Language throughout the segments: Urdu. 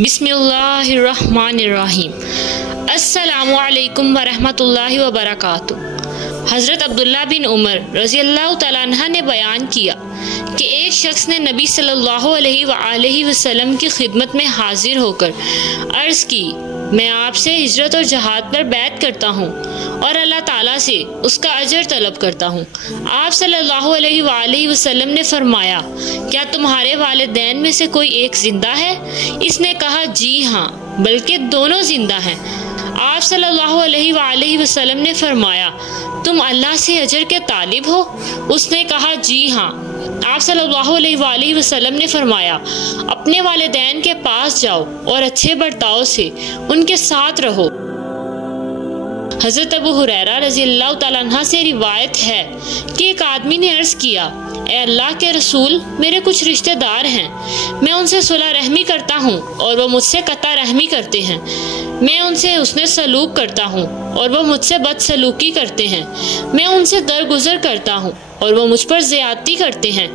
بسم اللہ الرحمن الرحیم۔ السلام علیکم ورحمۃ اللہ وبرکاتہ۔ حضرت عبداللہ بن عمر رضی اللہ تعالیٰ عنہ نے بیان کیا کہ ایک شخص نے نبی صلی اللہ علیہ وآلہ وسلم کی خدمت میں حاضر ہو کر عرض کی، میں آپ سے ہجرت اور جہاد پر بیعت کرتا ہوں اور اللہ تعالیٰ سے اس کا اجر طلب کرتا ہوں۔ آپ صلی اللہ علیہ وآلہ وسلم نے فرمایا، کیا تمہارے والدین میں سے کوئی ایک زندہ ہے؟ اس نے کہا، جی ہاں، بلکہ دونوں زندہ ہیں۔ آپ صلی اللہ علیہ وآلہ وسلم نے فرمایا، تم اللہ سے اجر کے طالب ہو؟ اس نے کہا، جی ہاں۔ آپ صلی اللہ علیہ وآلہ وسلم نے فرمایا، اپنے والدین کے پاس جاؤ اور اچھے برتاؤ سے ان کے ساتھ رہو۔ حضرت ابو ہریرہ رضی اللہ تعالیٰ عنہ سے روایت ہے کہ ایک آدمی نے عرض کیا، اے اللہ کے رسول، میرے کچھ رشتہ دار ہیں، میں ان سے صلح رحمی کرتا ہوں اور وہ مجھ سے قطع رحمی کرتے ہیں، میں ان سے حسن سلوک کرتا ہوں اور وہ مجھ سے بد سلوکی کرتے ہیں، میں ان سے درگزر کرتا ہوں اور وہ مجھ پر زیادتی کرتے ہیں۔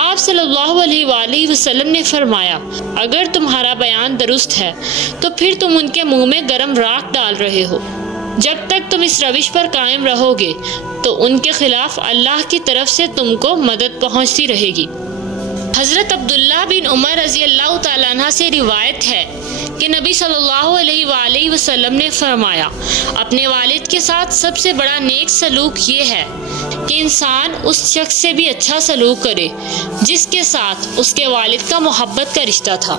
آپ صلی اللہ علیہ وآلہ وسلم نے فرمایا، اگر تمہارا بیان درست ہے تو پھر تم ان کے منہ میں گرم راکھ ڈال رہے ہو۔ جب تک تم اس روش پر قائم رہو گے تو ان کے خلاف اللہ کی طرف سے تم کو مدد پہنچتی رہے گی۔ حضرت عبداللہ بن عمر رضی اللہ تعالیٰ عنہ سے روایت ہے کہ نبی صلی اللہ علیہ وآلہ وسلم نے فرمایا، اپنے والد کے ساتھ سب سے بڑا نیک سلوک یہ ہے کہ انسان اس شخص سے بھی اچھا سلوک کرے جس کے ساتھ اس کے والد کا محبت کا رشتہ تھا۔